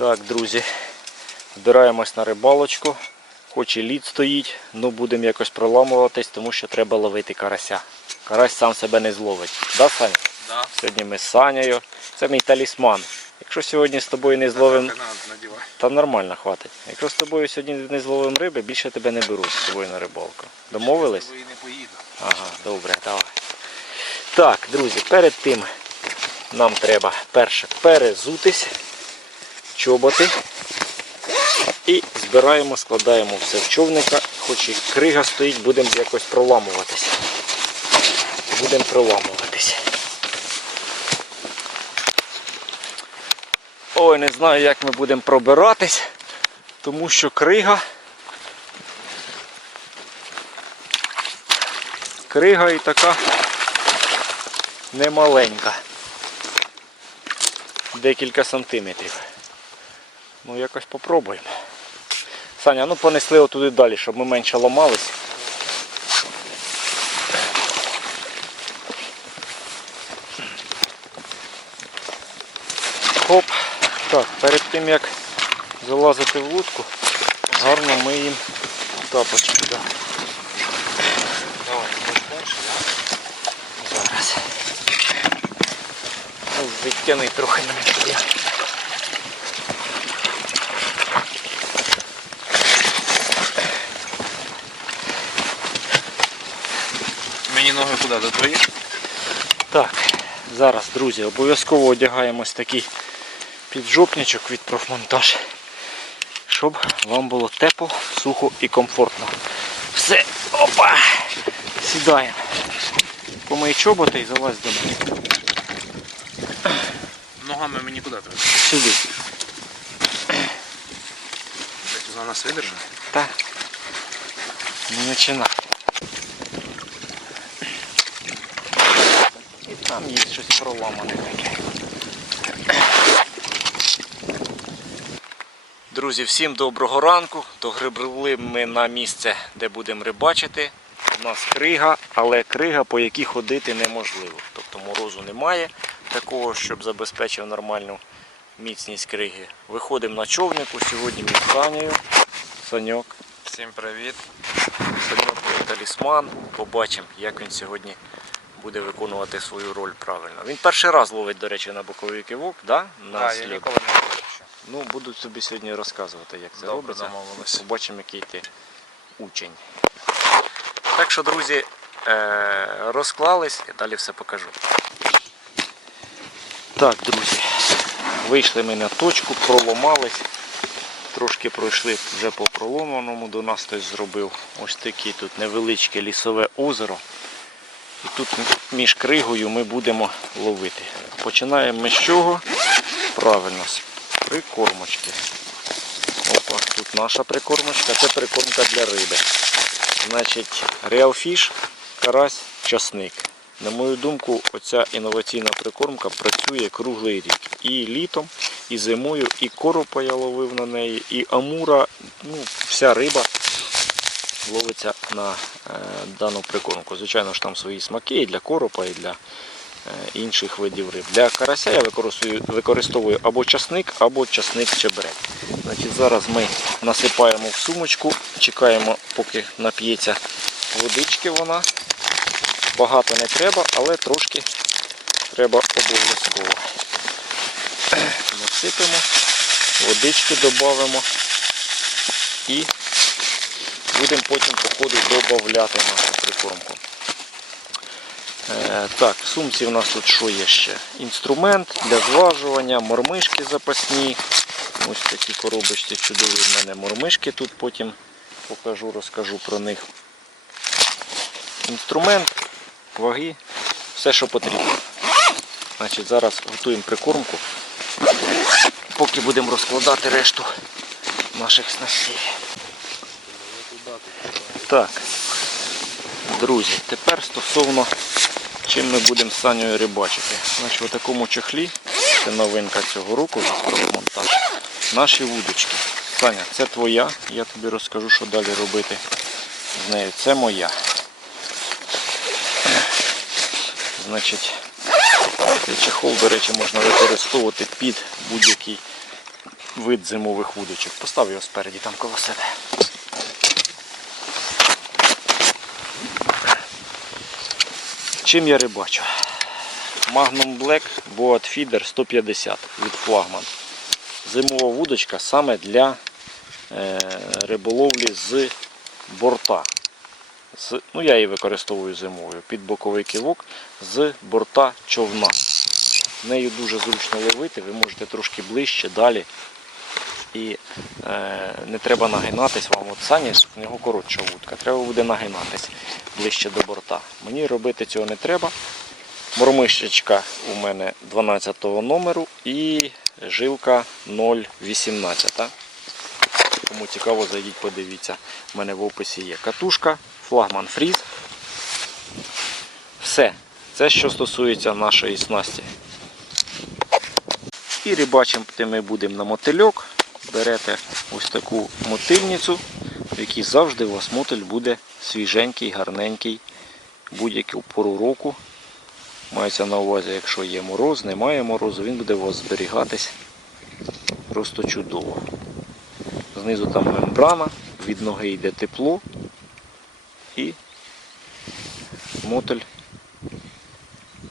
Так, друзі, збираємось на рибалочку. Хоч і лід стоїть, ну будемо якось проламуватись, тому що треба ловити карася. Карась сам себе не зловить. Да, Саня? Да. Сьогодні ми з Санею. Це мій талісман. Якщо сьогодні з тобою не зловимо, та нормально хватить. Якщо з тобою сьогодні не зловимо риби, більше тебе не беруть з собою на рибалку. Домовились? Ви не поїду. Ага, добре, давай. Так, друзі, перед тим нам треба перше перезутись, чоботи. І збираємо, складаємо все в човника, хоч і крига стоїть, будемо якось проламуватись. Будемо проламуватись. Ой, не знаю, як ми будемо пробиратись, тому що крига. Крига і така немаленька. Декілька сантиметрів. Ну якось попробуємо. Саня, ну понесли отуди далі, щоб ми менше ламались. Хоп. Так, перед тим як залазити в лодку, гарно миємо тапочки. Да. Давай, перший. Зараз. Ну, Відтяни трохи мене туди. Мені ноги куди? До твоїх? Так, зараз, друзі, обов'язково одягаємось такий піджопничок від профмонтаж, щоб вам було тепло, сухо і комфортно. Все, опа! Сідаємо. Помий чоботи і залазь до мене. Ногами мені куди треба? Сюди. Вона нас видержить? Так. Не починай. І там є щось проламане таке. Друзі, всім доброго ранку. Догребли ми на місце, де будемо рибачити. У нас крига, але крига, по якій ходити неможливо. Тобто морозу немає такого, щоб забезпечив нормальну міцність криги. Виходимо на човнику. Сьогодні ми з Санею. Саньок. Всім привіт. Саньок мій талісман. Побачимо, як він сьогодні буде виконувати свою роль правильно. Він перший раз ловить, до речі, на боковий кивок, да? на я слід. ніколи не робив ще. Ну, буду тобі сьогодні розказувати, як це Добре, робиться. домовились. Побачимо, який ти учень. Так що, друзі, е, розклались і далі все покажу. Так, друзі, вийшли ми на точку, проломались. Трошки пройшли вже по проломаному, до нас хтось зробив ось таке тут невеличке лісове озеро. І тут між кригою ми будемо ловити. Починаємо ми з чого? Правильно, з прикормочки. Опа, тут наша прикормочка, це прикормка для риби. Значить, Fish, карась, часник. На мою думку, оця інноваційна прикормка працює круглий рік. І літом, і зимою, і коропа я ловив на неї, і амура, ну, вся риба ловиться на е, дану прикормку. Звичайно ж там свої смаки і для коропа, і для е, інших видів риб. Для карася я використовую, або часник, або часник. Значить, зараз ми насипаємо в сумочку, чекаємо, поки нап'ється водички вона. Багато не треба, але трошки треба обов'язково. Насипемо, водички додамо і будемо потім по ходу додати нашу прикормку. Е, так, в сумці в нас тут що є ще? Інструмент для зважування, мормишки запасні. Ось такі коробочці чудові в мене мормишки тут потім покажу, розкажу про них. Інструмент, ваги, все, що потрібно. Значить, зараз готуємо прикормку, поки будемо розкладати решту наших снастей. Так, друзі, тепер стосовно чим ми будемо з Санєю рибачити. Значить, в такому чехлі, це новинка цього року профмонтаж, наші вудочки. Саня, це твоя, я тобі розкажу, що далі робити з нею. Це моя. Значить, цей чехол, до речі, можна використовувати під будь-який вид зимових вудочок. Постав його спереді там коло себе. Чим я рибачу? Magnum Black Boat Feeder 150 від флагман. Зимова вудочка саме для е, риболовлі з борта. Ну, я її використовую зимовою під боковий кілок з борта човна. Нею дуже зручно ловити, ви можете трошки ближче, далі. І е, не треба нагинатись вам. От Сані, в нього коротша вудка. Треба буде нагинатись ближче до борта. Мені робити цього не треба. Мормишечка у мене 12 номеру і жилка 0,18. Кому цікаво, зайдіть, подивіться. У мене в описі є катушка, флагман фріз. Все. Це що стосується нашої снасті. І рибачити ми будемо на мотильок. Берете ось таку мотильницю, в якій завжди у вас мотиль буде свіженький, гарненький, будь-яку пору року. Мається на увазі, якщо є мороз, немає морозу, він буде у вас зберігатись просто чудово. Знизу там мембрана, від ноги йде тепло і мотель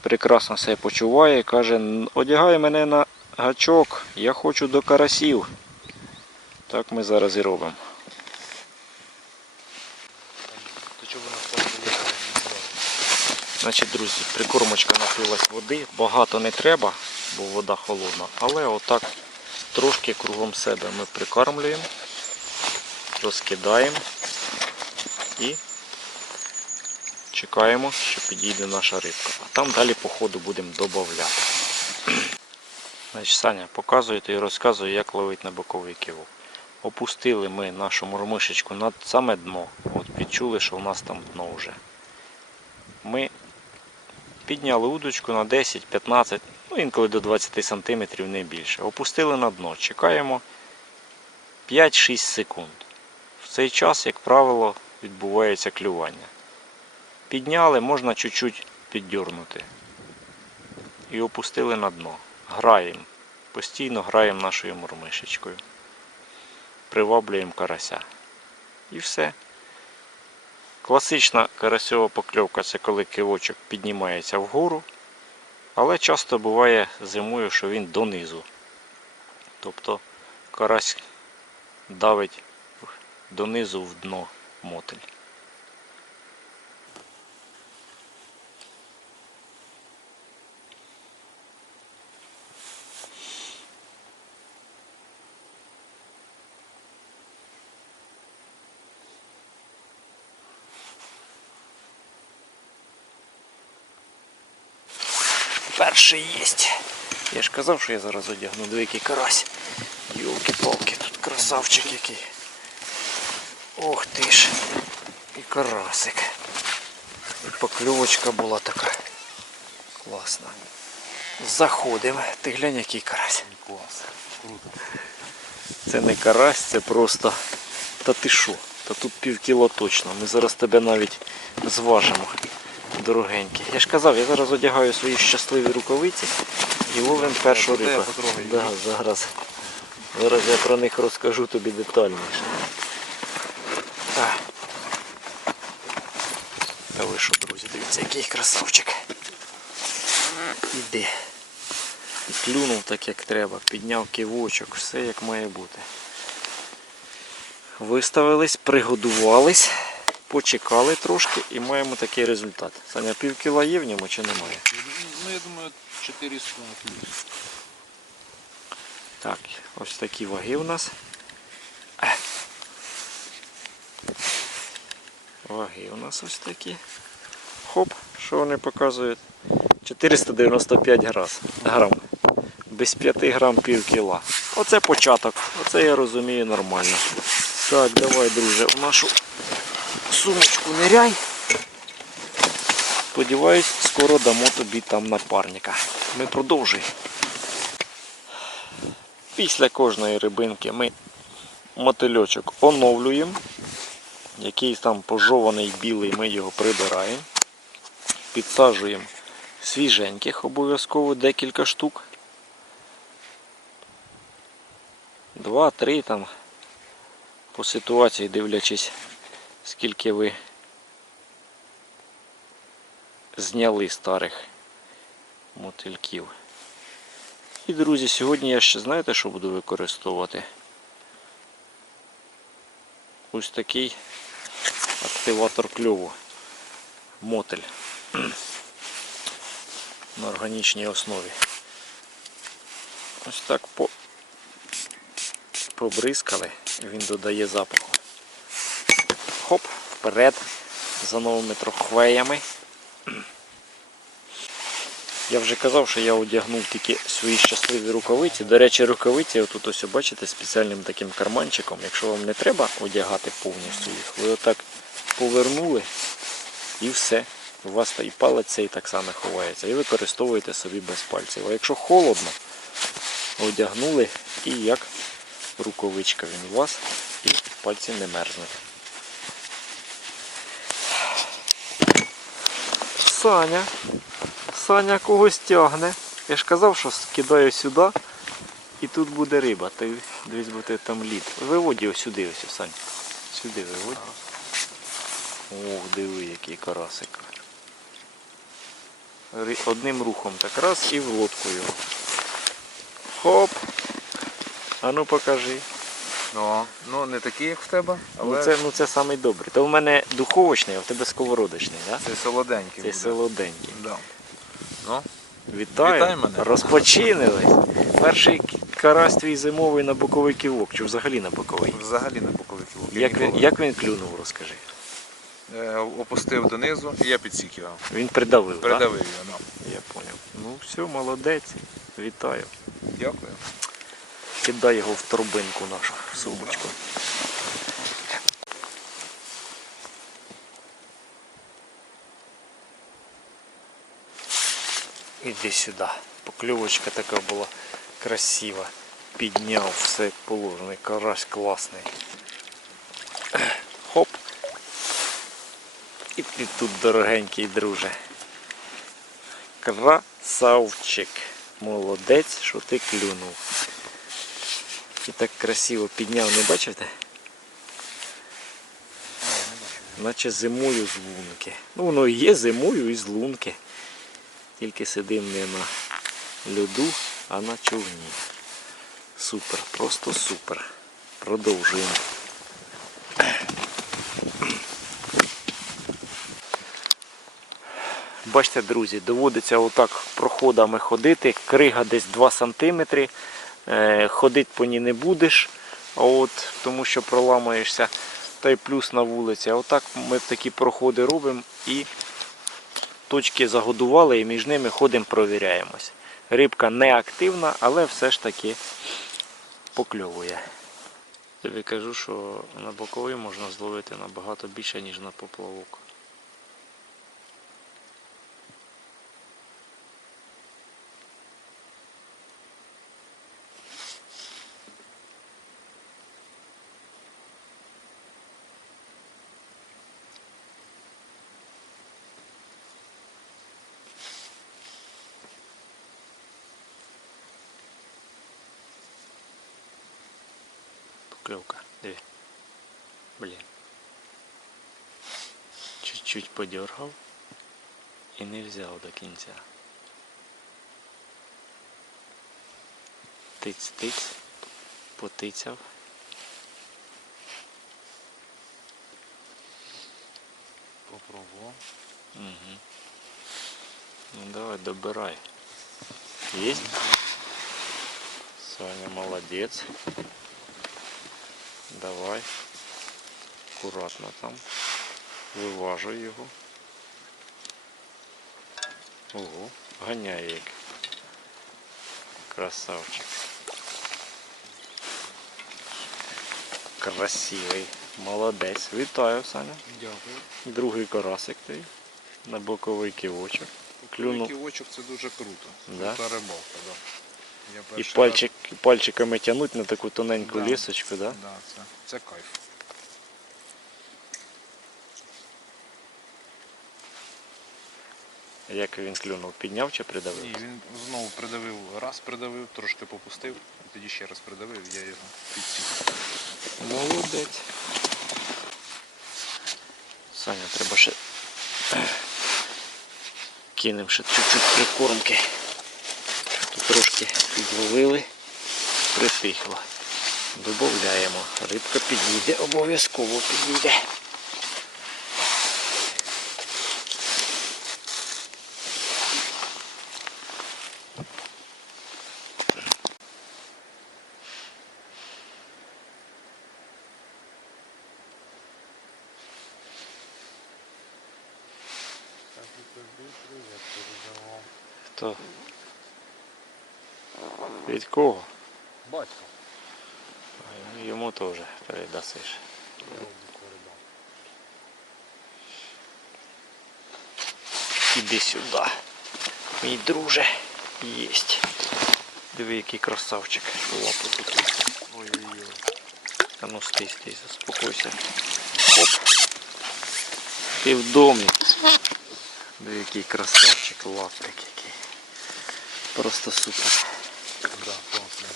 прекрасно себе почуває каже, «Н- одягай мене на гачок, я хочу до карасів. Так ми зараз і робимо. Значить, друзі, прикормочка напилась води, багато не треба, бо вода холодна, але отак трошки кругом себе ми прикармлюємо, розкидаємо і чекаємо, що підійде наша рибка. А там далі по ходу будемо додавати. Значить, Саня, показуєте і розказує, як ловити на боковий кивок. Опустили ми нашу мормишечку на саме дно. От відчули, що у нас там дно вже. Ми Підняли удочку на 10-15, ну інколи до 20 см не більше. Опустили на дно. Чекаємо 5-6 секунд. В цей час, як правило, відбувається клювання. Підняли, можна чуть-чуть піддьорнути. І опустили на дно. Граємо. Постійно граємо нашою мормишечкою. Приваблюємо карася. І все. Класична карасьова покльовка це коли кивочок піднімається вгору, але часто буває зимою, що він донизу. Тобто карась давить донизу в дно мотель. Перший єсть. Я ж казав, що я зараз одягну двійкий карась. Йолки-палки, тут красавчик який. Ох ти ж. І карасик. І покльовочка була така. Класна. Заходимо. Ти глянь, який карась. Клас. Круто. Це не карась, це просто. Та ти що? Та тут пів кіло точно. Ми зараз тебе навіть зважимо. Дорогенький. Я ж казав, я зараз одягаю свої щасливі рукавиці і ловимо першу рибу. Да, зараз. Зараз я про них розкажу тобі детальніше. Та ви що, друзі, дивіться, який красавчик. Іди. І клюнув так, як треба, підняв кивочок, все як має бути. Виставились, пригодувались, почекали трошки і маємо такий результат. Саня, пів кіла є в ньому чи немає? Ну, я думаю, 400 плюс. Так, ось такі ваги у нас. Ваги у нас ось такі. Хоп, що вони показують? 495 грам. грам. Без 5 грам пів кіла. Оце початок. Оце я розумію нормально. Так, давай, друже, в нашу сумочку ниряй. Сподіваюсь, скоро дамо тобі там напарника. Ми продовжуємо. Після кожної рибинки ми мотильочок оновлюємо. Якийсь там пожований білий, ми його прибираємо. Підсаджуємо свіженьких обов'язково декілька штук. два-три там по ситуації, дивлячись, скільки ви зняли старих мотильків. І, друзі, сьогодні я ще знаєте, що буду використовувати? Ось такий активатор кльову. Мотель на органічній основі. Ось так по... побризкали, він додає запаху. Хоп, вперед за новими трохвеями. Я вже казав, що я одягнув тільки свої щасливі рукавиці. До речі, рукавиці, отут ось бачите, спеціальним таким карманчиком. Якщо вам не треба одягати повністю їх, ви отак повернули і все. У вас і палець цей так само ховається. І використовуєте собі без пальців. А якщо холодно, одягнули і як рукавичка він у вас, і пальці не мерзнуть. Саня. Саня когось тягне. Я ж казав, що скидаю сюди і тут буде риба. Ти дивись, буде там лід. Виводь його сюди, ось, Сань. Сюди виводь. Ох, диви, який карасик. Одним рухом так раз і в лодку його. Хоп. А ну покажи. Ну, ну не такий, як в тебе, але Ну це, ну це самий добрий. То в мене духовочний, а в тебе сковородочний, так? це солоденький. Це буде. солоденький. Да. Ну, Вітаю. Вітай мене. Розпочинили. Перший карась твій зимовий на боковий ківок, чи взагалі на боковий. взагалі не боковий кілок. Як він, як він клюнув, розкажи. Е, опустив донизу і я підсік його. Він придавив, так? Його. Ну. Я поняв. Ну все, молодець. Вітаю. Дякую. Кидай його в торбинку нашу в сумочку. Іди сюди. Покльовочка така була красива. Підняв все як положено. Карась класний. Хоп. І ти тут дорогенький друже. Красавчик. Молодець, що ти клюнув. І так красиво підняв, не бачите? Наче зимою з лунки. Ну воно і є зимою і з лунки. Тільки сидим не на льоду, а на човні. Супер, просто супер. Продовжуємо. Бачите, друзі, доводиться отак проходами ходити. Крига десь 2 см. Е, ходити по ній не будеш, от, тому що проламаєшся. Та й плюс на вулиці. А отак ми такі проходи робимо і точки загодували і між ними ходимо, провіряємось. Рибка не активна, але все ж таки покльовує. Тобі кажу, що на боковий можна зловити набагато більше, ніж на поплавок. Поклевка. Диви. Блін. Чуть-чуть подергав і не взяв до кінця. Тиць-тиць, потицяв. Попробував. Угу. Ну давай, добирай. Есть? Саня молодец. Давай. Аккуратно там. Виважуй його. Ого, ганяє як. Красавчик. Красивий. Молодець. Вітаю, Саня. Дякую. Другий карасик твій. На боковий кивочок. Клюнув. Ківочок це дуже круто. Да? Крута рибалка, да. Я І перший пальчик, пальчиками тягнуть на таку тоненьку Да. лісочку, да? Да, це, це кайф. Як він клюнув? Підняв чи придавив? Ні, він знову придавив, раз придавив, трошки попустив, і тоді ще раз придавив, я його підсік. Молодець. Саня, треба ще кинемо ще чуть-чуть прикормки. Тут трошки підловили, притихло. Добавляємо. Рибка підійде, обов'язково підійде. Хто? Від кого? Батько. Ну, Йому теж передасиш. Іди сюди. Мій друже. Єсть. Диви, який красавчик. Лапу тут. Ой-ой-ой. А ну стій, стій, заспокойся. Оп. Ти в домі. Диви, який красавчик, лапик який. Просто супер. Да, класно.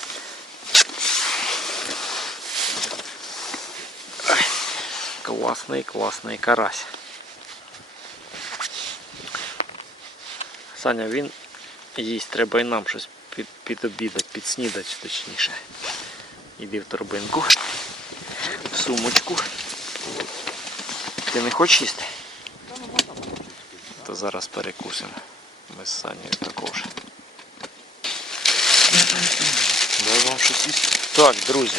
Класний, класний карась. Саня, він їсть, треба і нам щось під, підобідати, підснідати точніше. Іди в торбинку, в сумочку. Ти не хочеш їсти? То зараз перекусимо. Ми з Санєю також. Дай вам щось їсти. Так, друзі,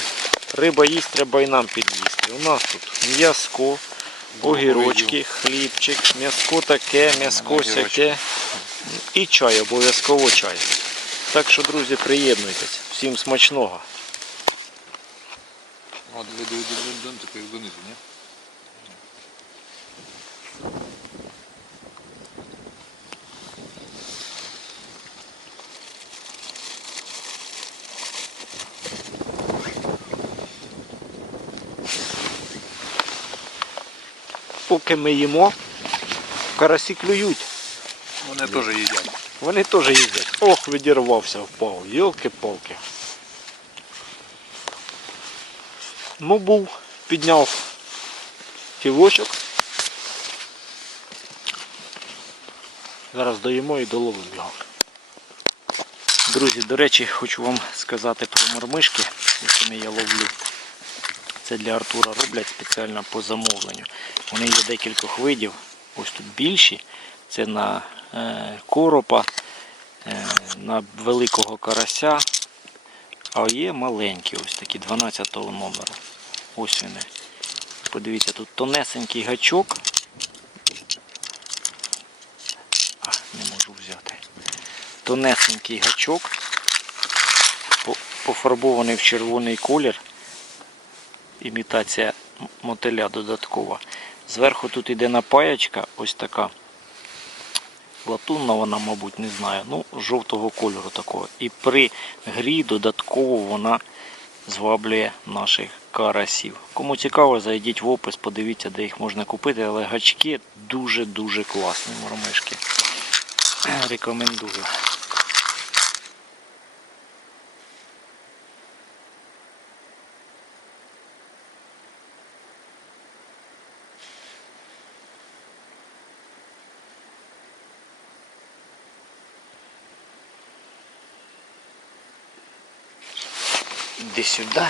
риба їсть, треба і нам під'їсти. У нас тут м'яско, огірочки, хлібчик, м'яско таке, м'яско сяке. І чай, обов'язково чай. Так що, друзі, приєднуйтесь. Всім смачного. О, дивіться, дивіться, дивіться, дивіться, дивіться, дивіться, донизу, Поки ми їмо, карасі клюють. Вони теж їдять. Вони теж їздять. Ох, відірвався, впав. Йолки-палки. Ну був, підняв кілочок. Зараз доїмо і доловимо його. Друзі, до речі, хочу вам сказати про мормишки, якими я ловлю. Це для Артура роблять спеціально по замовленню. Вони є декількох видів. Ось тут більші. Це на е, коропа, е, на великого карася. А є маленькі, ось такі 12 номеру. Ось вони. Подивіться, тут тонесенький гачок. Не можу взяти. Тонесенький гачок. Пофарбований в червоний колір. Імітація мотиля додаткова. Зверху тут іде напаячка, ось така. Латунна вона, мабуть, не знаю. Ну, жовтого кольору такого. І при грі додатково вона зваблює наших карасів. Кому цікаво, зайдіть в опис, подивіться, де їх можна купити, але гачки дуже-дуже класні мормишки. Рекомендую. Іди сюди.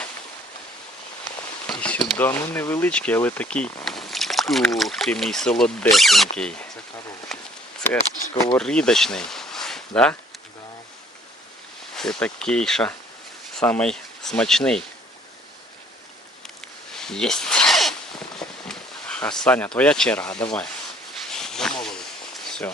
І сюди. Ну невеличкий, але такий. Ух ти мій солодесенький. Це хороше. Це сковорідочний. Да? Да. Це такий що самий смачний. Єсть. А Саня, твоя черга, давай. Замовили. Все.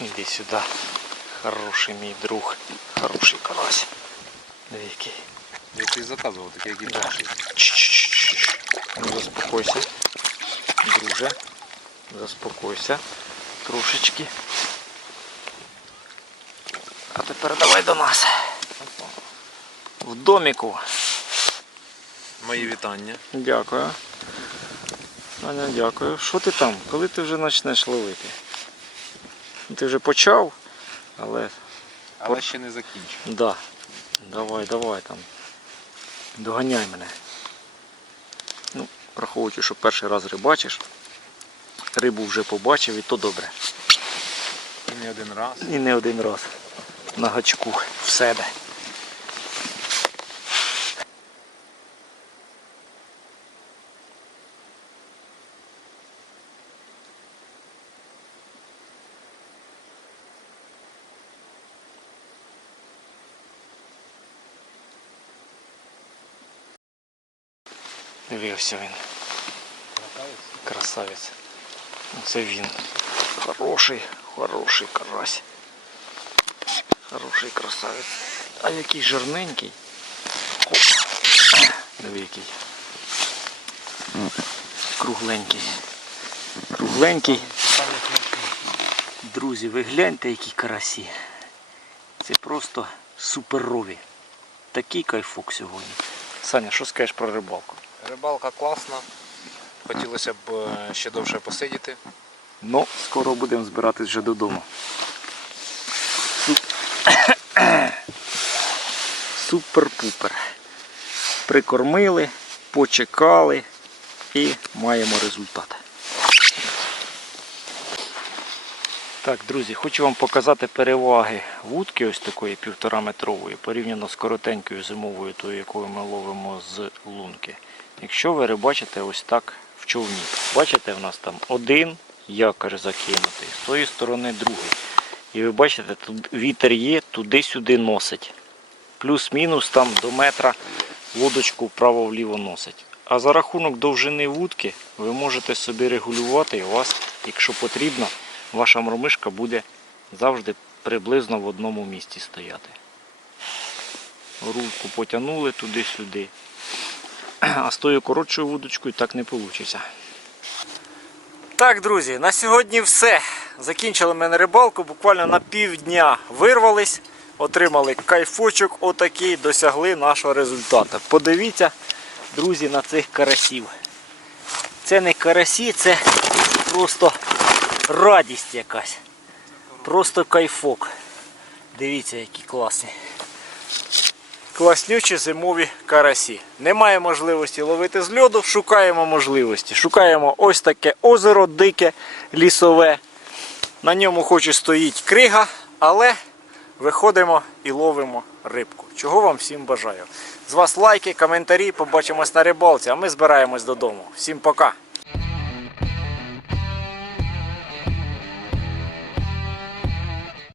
Іди сюди. Хороший мій друг. Хороший карась. Диви який. Я ти заказував, такий, як і Да. Ну, заспокойся. Друже. Заспокойся. трошечки. А тепер давай до нас. В доміку. Мої вітання. Дякую. Аня, дякую. Що ти там? Коли ти вже почнеш ловити? Ти вже почав, але Але ще не закінчив. да. Давай, давай там. Доганяй мене. Ну, враховуючи, що перший раз рибачиш, рибу вже побачив і то добре. І не один раз. І не один раз. На гачку в себе. Дивився він. Красавець. Це він. Хороший, хороший карась. Хороший красавець. А який жирненький. Диви який. Кругленький. Кругленький. Друзі, ви гляньте, які карасі. Це просто суперові. Такий кайфок сьогодні. Саня, що скажеш про рибалку? Рибалка класна. Хотілося б е, ще довше посидіти. Ну, скоро будемо збиратись вже додому. Супер-пупер. Прикормили, почекали і маємо результат. Так, друзі, хочу вам показати переваги вудки ось такої півтора метрової порівняно з коротенькою зимовою, тою, якою ми ловимо з лунки. Якщо ви рибачите ось так в човні, бачите, в нас там один якорь закинутий, з тої сторони другий. І ви бачите, тут вітер є, туди-сюди носить. Плюс-мінус там до метра лодочку вправо-вліво носить. А за рахунок довжини вудки ви можете собі регулювати і у вас, якщо потрібно, ваша мормишка буде завжди приблизно в одному місці стояти. Рулку потягнули туди-сюди. А з тою коротшою вудочкою так не вийде. Так, друзі, на сьогодні все. Закінчили ми на рибалку, буквально на півдня вирвались, отримали кайфочок отакий, досягли нашого результату. Подивіться, друзі, на цих карасів. Це не карасі, це просто радість якась. Просто кайфок. Дивіться, які класні. Класнючі зимові карасі. Немає можливості ловити з льоду, шукаємо можливості. Шукаємо ось таке озеро дике, лісове. На ньому хоч і стоїть крига, але виходимо і ловимо рибку. Чого вам всім бажаю. З вас лайки, коментарі, побачимось на рибалці, а ми збираємось додому. Всім пока!